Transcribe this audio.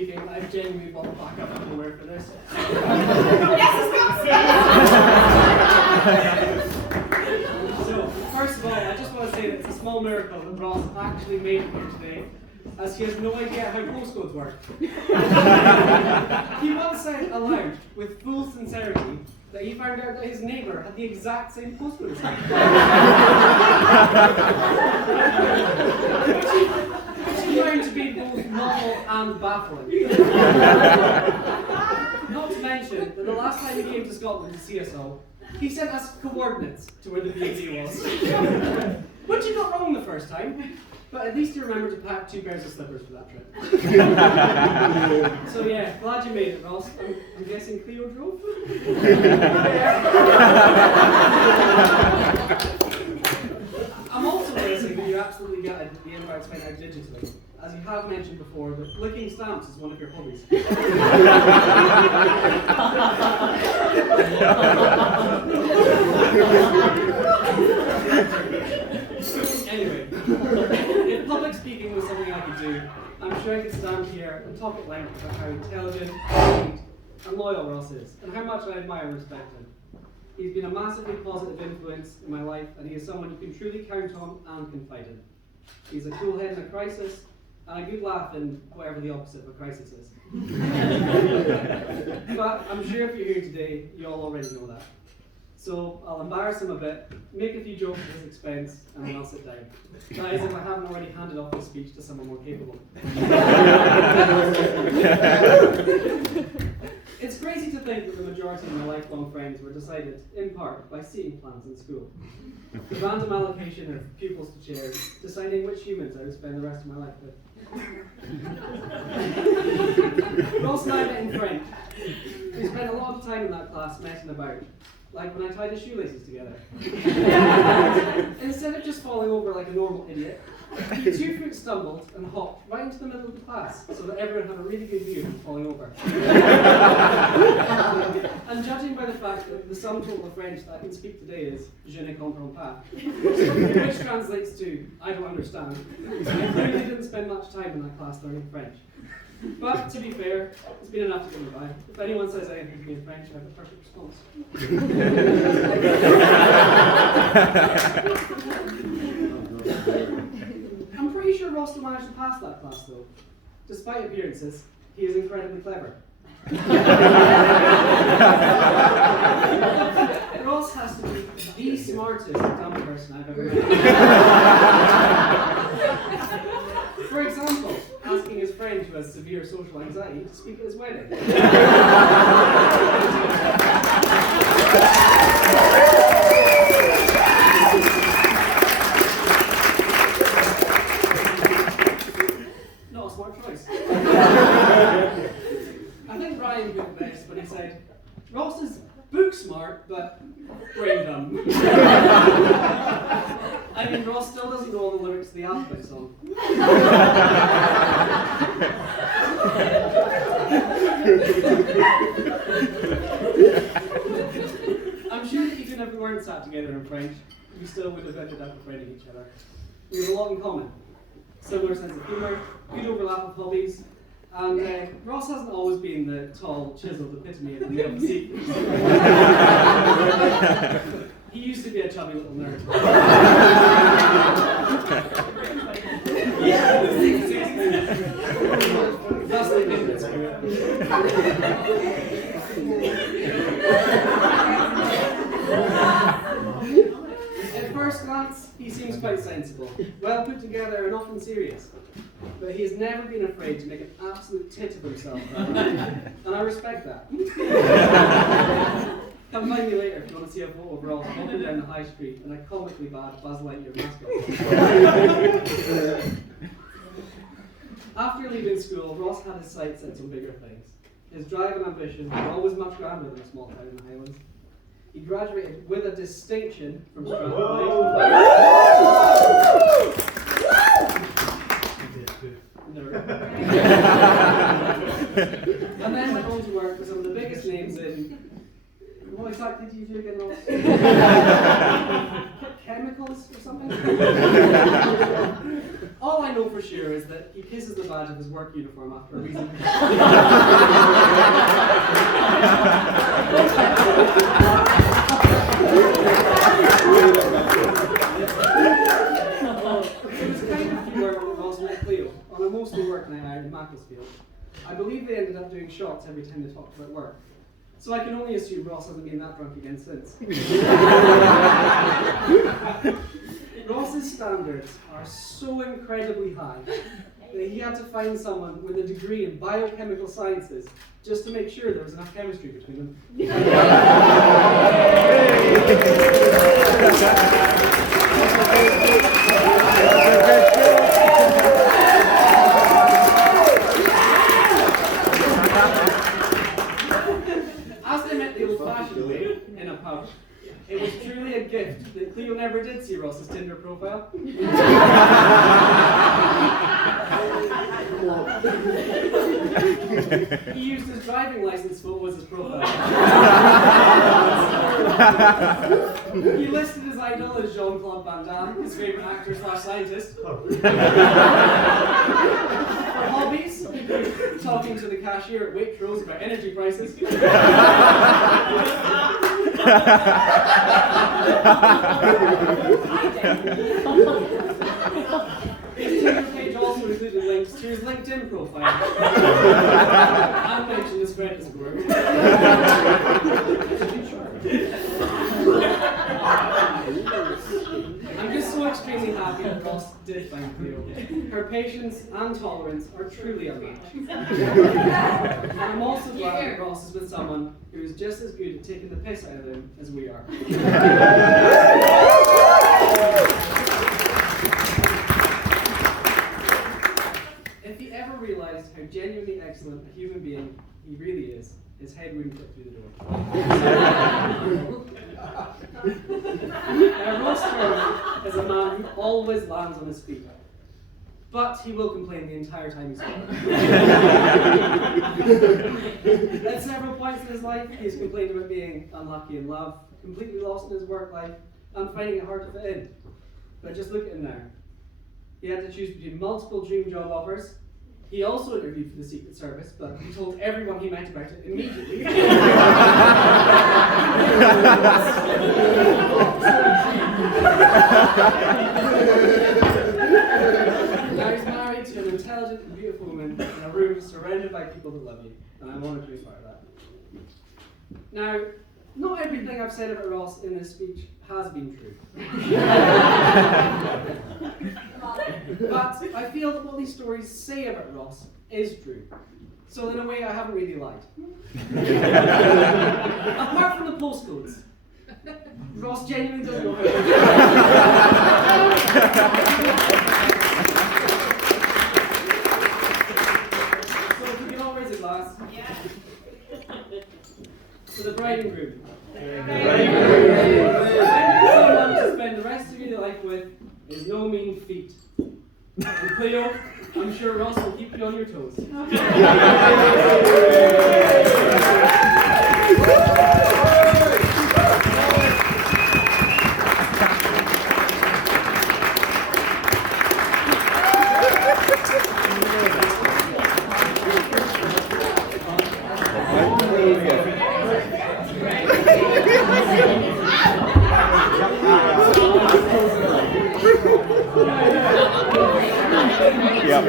speaking, I've genuinely bought a backup underwear for this. So, first of all, I just want to say that it's a small miracle that Ross actually made it here today, as he has no idea how postcodes work. He once said aloud, with full sincerity, that he found out that his neighbour had the exact same postcode as him. Which he found to be both novel and baffling. Not to mention that the last time he came to Scotland to see us all, he sent us coordinates to where the VAT was. Which he got wrong the first time, but at least he remembered to pack 2 pairs of slippers for that trip. So yeah, glad you made it, Ross. I'm guessing Cleo drove? I'm also guessing that you absolutely gutted the invites went out digitally, as you have mentioned before that licking stamps is one of your hobbies. Anyway, if public speaking was something I could do, I'm sure I could stand here and talk at length about how intelligent, kind, and loyal Ross is, and how much I admire and respect him. He's been a massively positive influence in my life, and he is someone you can truly count on and confide in. He's a cool head in a crisis, and a good laugh in whatever the opposite of a crisis is. But I'm sure if you're here today, you all already know that. So I'll embarrass him a bit, make a few jokes at his expense, and then I'll sit down. That is if I haven't already handed off this speech to someone more capable. It's crazy to think that the majority of my lifelong friends were decided, in part, by seating plans in school. The random allocation of pupils to chairs, deciding which humans I would spend the rest of my life with. Ross and I met in French. We spent a lot of time in that class messing about. Like when I tied his shoelaces together. Instead of just falling over like a normal idiot, he 2 foot stumbled and hopped right into the middle of the class so that everyone had a really good view of him falling over. And judging by the fact that the sum total of French that I can speak today is je ne comprends pas, which translates to I don't understand, I clearly didn't spend much time in that class learning French. But to be fair, it's been enough to get me by. If anyone says anything to me in French, I have a perfect response. I'm pretty sure Ross will manage to pass that class though. Despite appearances, he is incredibly clever. Ross has to be the smartest dumb person I've ever met. For example, asking his friend who has severe social anxiety to speak at his wedding. Not a smart choice. I think Ryan put it best when he said, Ross is book smart, but brain dumb. I mean, Ross still doesn't know all the lyrics to the alphabet song. I'm sure that even if we weren't sat together in French, we still would have ended up befriending each other. We have a lot in common. Similar sense of humour, good overlap of hobbies, and Ross hasn't always been the tall, chiseled epitome of the male physique. He used to be a chubby little nerd. That's the difference. At first glance, he seems quite sensible, well put together and often serious. But he has never been afraid to make an absolute tit of himself. And I respect that. Come find me later if you want to see a photo of Ross walking down the high street in a comically bad Buzz Lightyear mascot. After leaving school, Ross had his sights set on bigger things. His drive and ambition were always much grander than a small town in the Highlands. He graduated with a distinction from Strathclyde. And then went on to work with some of the biggest names in... What exactly do you do again, Ross? Chemicals or something? All I know for for sure is that he kisses the badge of his work uniform after a reason. It was kind of humor when Ross met Cleo on a mostly work night out in Macclesfield. I believe they ended up doing shots every time they talked about work. So I can only assume Ross hasn't been that drunk again since. Ross's standards are so incredibly high that he had to find someone with a degree in biochemical sciences just to make sure there was enough chemistry between them. As they met the old-fashioned way in a pub, it was truly a gift that Cleo never did see Ross's Tinder profile. He used his driving license photo as his profile. He listed his idol as Jean-Claude Van Damme, his favourite actor/scientist. For hobbies, talking to the cashier at Waitrose about energy prices. His Twitter page also included links to his LinkedIn profile. And mentioned his credit score. I'm just so extremely happy that Ross did find Cleo. Her patience and tolerance are truly unmatched. And I'm also glad that Ross is with someone who is just as good at taking the piss out of him as we are. If he ever realised how genuinely excellent a human being he really is, his head wouldn't fit through the door. Now, Ross Turner is a man who always lands on his feet, but he will complain the entire time he's gone. At several points in his life, he's complained about being unlucky in love, completely lost in his work life, and finding it hard to fit in. But just look at him now. He had to choose between multiple dream job offers. He also interviewed for the Secret Service, but he told everyone he met about it immediately. Now he's married to an intelligent and beautiful woman in a room surrounded by people that love you, and I'm honoured to be part of that. Now, not everything I've said about Ross in this speech has been true. But I feel that what these stories say about Ross is true. So in a way, I haven't really lied. Apart from the postcodes, Ross genuinely doesn't know how to do it. So if we can all raise a glass. Yeah. For the bride and groom. Someone to spend the rest of your life with is no mean feat. And Cleo, I'm sure Ross will keep you on your toes. Yep.